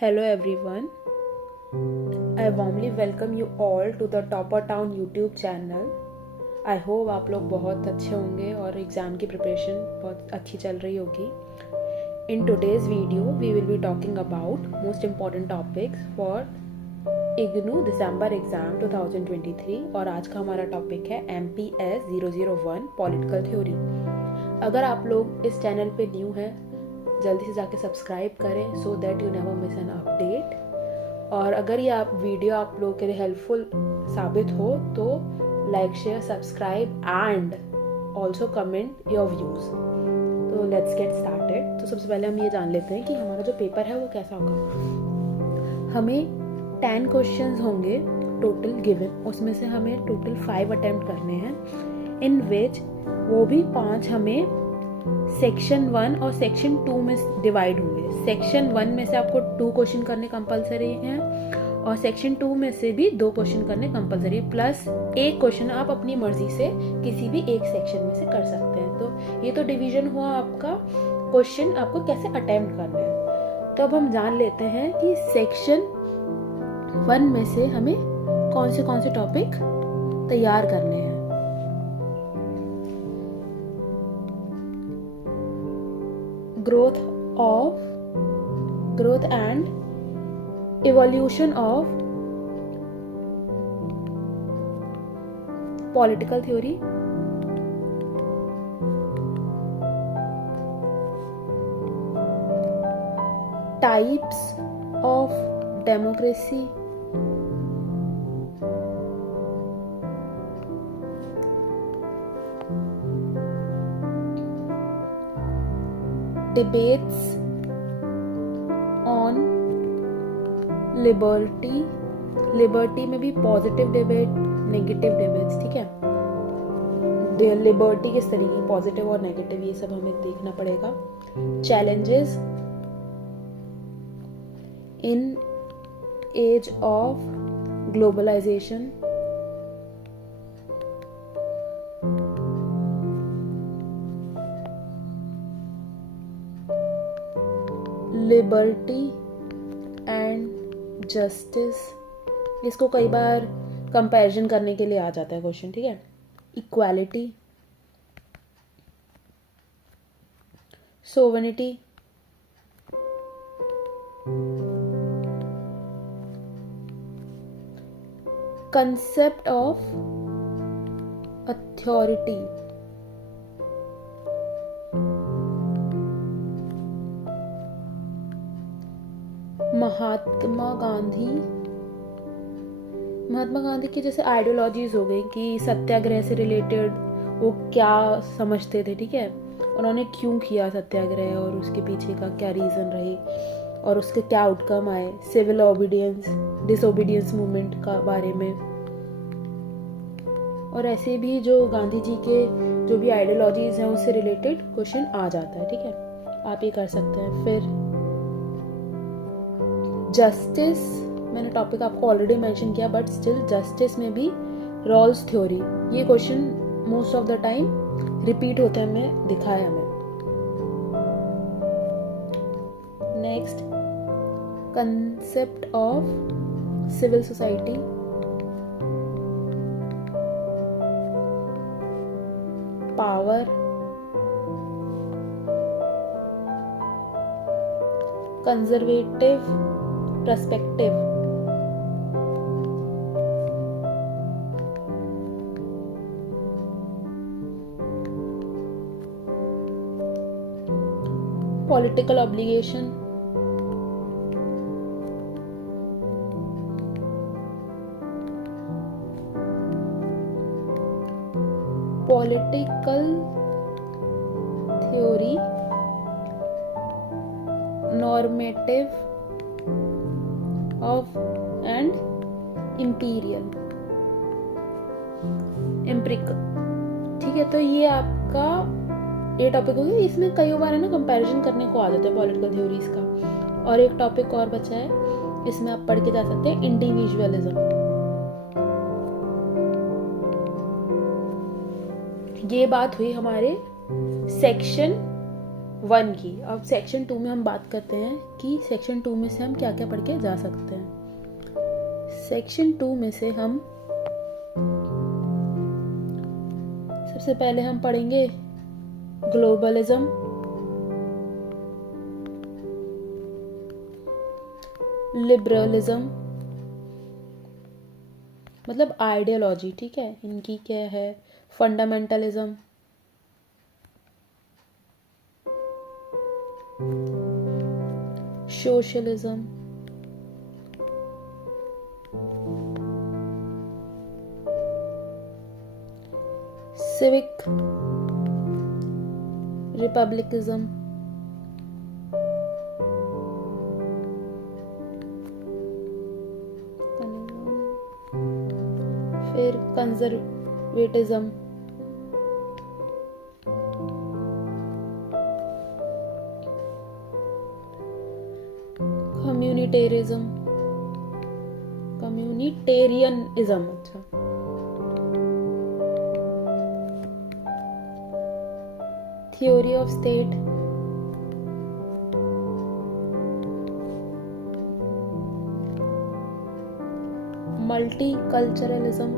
Hello everyone. I warmly welcome you all to the Topper Town YouTube channel. I hope आप लोग बहुत अच्छे होंगे और एग्ज़ाम की प्रिपरेशन बहुत अच्छी चल रही होगी. In today's video, we will be talking about most important topics for IGNOU December exam 2023 और आज का हमारा टॉपिक है MPS 001 पॉलिटिकल थ्योरी. अगर आप लोग इस चैनल पे न्यू हैं जल्दी से जाके सब्सक्राइब करें so that you never miss an update. और अगर ये वीडियो आप लोगों के लिए हेल्पफुल साबित हो तो like share subscribe and also comment your views. तो लेट्स गेट स्टार्टेड. तो सबसे पहले हम ये जान लेते हैं कि हमारा जो पेपर है वो कैसा होगा. हमें 10 क्वेश्चंस होंगे टोटल गिवन. उसमें से हमें टोटल 5 अटेम्प्ट करने हैं इन विच वो भी 5 हमें सेक्शन 1 और सेक्शन 2 में डिवाइड होंगे. सेक्शन 1 में से आपको 2 क्वेश्चन करने कंपलसरी हैं और सेक्शन 2 में से भी 2 क्वेश्चन करने कंपलसरी है, प्लस एक क्वेश्चन आप अपनी मर्जी से किसी भी एक सेक्शन में से कर सकते हैं. तो ये तो डिवीजन हुआ आपका क्वेश्चन आपको कैसे अटेम्प्ट करना है. तो अब हम जान लेते हैं कि सेक्शन 1 में से हमें कौन से टॉपिक तैयार करने हैं. growth and evolution of political theory, types of democracy, debates on liberty में भी पॉजिटिव डिबेट नेगेटिव डिबेट्स. ठीक है, लिबर्टी किस तरीके की पॉजिटिव और नेगेटिव ये सब हमें देखना पड़ेगा. Challenges in age of globalisation, liberty and justice. इसको कई बार कंपैरिजन करने के लिए आ जाता है क्वेश्चन. ठीक है, equality, sovereignty, concept of authority, Mahatma Gandhi की जैसे आइडियोलॉजीज हो गई कि सत्याग्रह से रिलेटेड वो क्या समझते थे. ठीक है, उन्होंने क्यों किया सत्याग्रह और उसके पीछे का क्या रीज़न रही और उसके क्या आउटकम आए. सिविल ओबीडियंस डिसोबीडियंस मूवमेंट का बारे में. और ऐसे भी जो गांधी जी के जो भी आइडियोलॉजीज हैं उससे रिलेटेड क्वेश्चन आ जाता है. ठीक है, आप ये कर सकते हैं. फिर जस्टिस, मैंने टॉपिक आपको ऑलरेडी मेंशन किया बट स्टिल जस्टिस में भी रॉल्स थ्योरी. ये question most of the time repeat होते हैं, हमें दिखाया हमें. Next, concept of civil society, power, conservative perspective, political obligation, political theory, normative of and empirical. ठीक है, तो ये आपका ये टॉपिक हो गया. इसमें कई बार है ना कंपैरिजन करने को आ जाता है पॉलिटिकल थ्योरीज का. और एक टॉपिक और बचा है, इसमें आप पढ़ के जा सकते हैं, इंडिविजुअलिज्म. ये बात हुई हमारे सेक्शन 1 की। अब सेक्शन 2 में हम बात करते हैं कि सेक्शन 2 में से हम क्या क्या पढ़ के जा सकते हैं। सेक्शन 2 में से हम सबसे पहले हम पढ़ेंगे ग्लोबलिज्म, लिबरलिज्म, मतलब आइडियोलॉजी, ठीक है, इनकी क्या है, फंडामेंटलिज्म, सोशलिज्म, सिविक रिपब्लिकिज्म, फिर कंजर्वेटिज्म, कम्युनिटेरियनिज्म, अच्छा, theory of state, multiculturalism,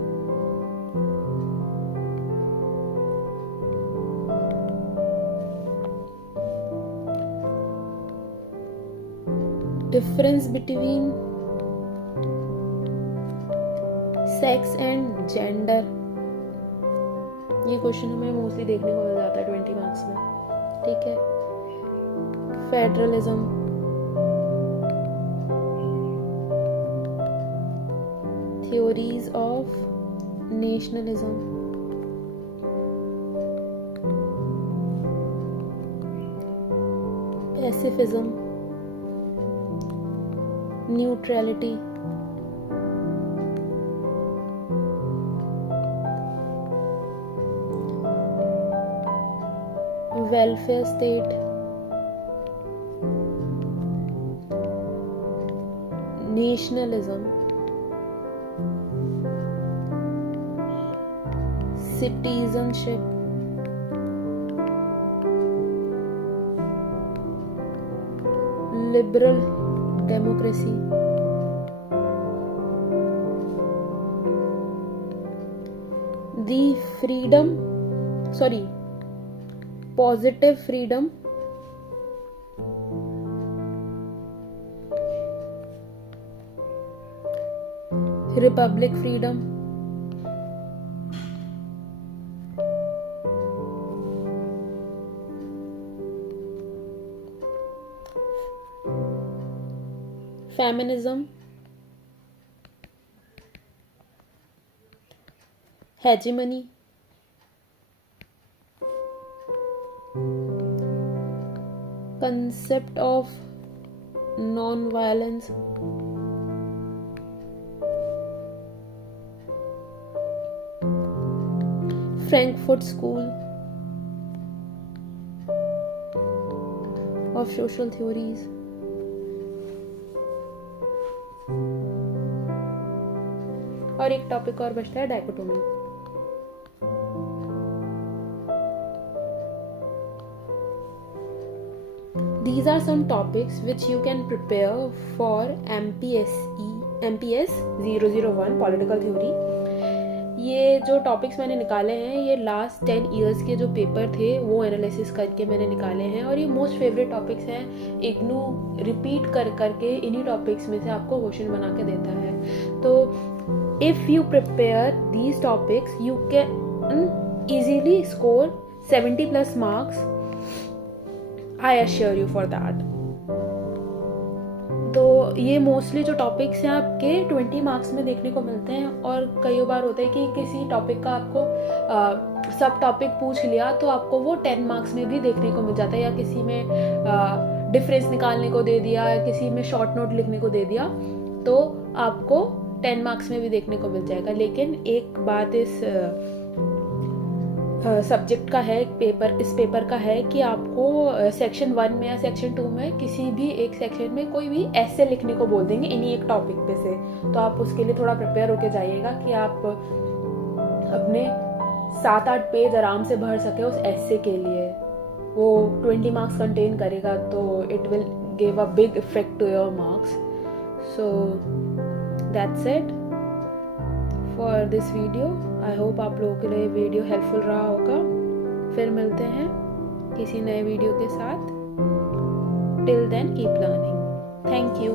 difference between sex and gender, ये क्वेश्चन हमें मोस्टली देखने को मिल जाता है 20 मार्क्स में, ठीक है। Federalism, theories of nationalism, pacifism, neutrality, welfare state, nationalism, citizenship, liberal democracy, the freedom, sorry, positive freedom, republic freedom, feminism, hegemony, concept of non-violence, Frankfurt School of Social Theories, और एक topic और बचता है dichotomy. These are some topics which you can prepare for MPS 001 Political Theory। ये जो topics मैंने निकाले हैं ये लास्ट 10 इयर्स के जो पेपर थे वो एनालिसिस करके मैंने निकाले हैं, और ये मोस्ट फेवरेट टॉपिक्स हैं। इग्नू रिपीट कर करके इन्हीं टॉपिक्स में से आपको क्वेश्चन बना के देता है। तो if you prepare these topics you can easily score 70+ marks, I assure you for that। तो ये मोस्टली जो टॉपिक्स हैं आपके 20 मार्क्स में देखने को मिलते हैं, और कई बार होता है कि किसी टॉपिक का आपको सब टॉपिक पूछ लिया तो आपको वो 10 मार्क्स में भी देखने को मिल जाता है, या किसी में डिफरेंस निकालने को दे दिया, या किसी में शॉर्ट नोट लिखने को दे दिया, तो आपको 10 मार्क्स में भी देखने को मिल जाएगा। लेकिन एक बात इस सब्जेक्ट का है, इस पेपर का है कि आपको सेक्शन 1 में या सेक्शन 2 में किसी भी एक सेक्शन में कोई भी ऐसे लिखने को बोल देंगे इन्हीं एक टॉपिक पे से, तो आप उसके लिए थोड़ा प्रिपेयर होके जाइएगा कि आप अपने 7-8 पेज आराम से भर सके उस ऐसे के लिए। वो 20 मार्क्स कंटेन करेगा तो it will give a big effect to your marks. So that's it for this video. I hope आप लोगों के लिए वीडियो हेल्पफुल रहा होगा. फिर मिलते हैं किसी नए वीडियो के साथ. Till then keep learning. Thank you.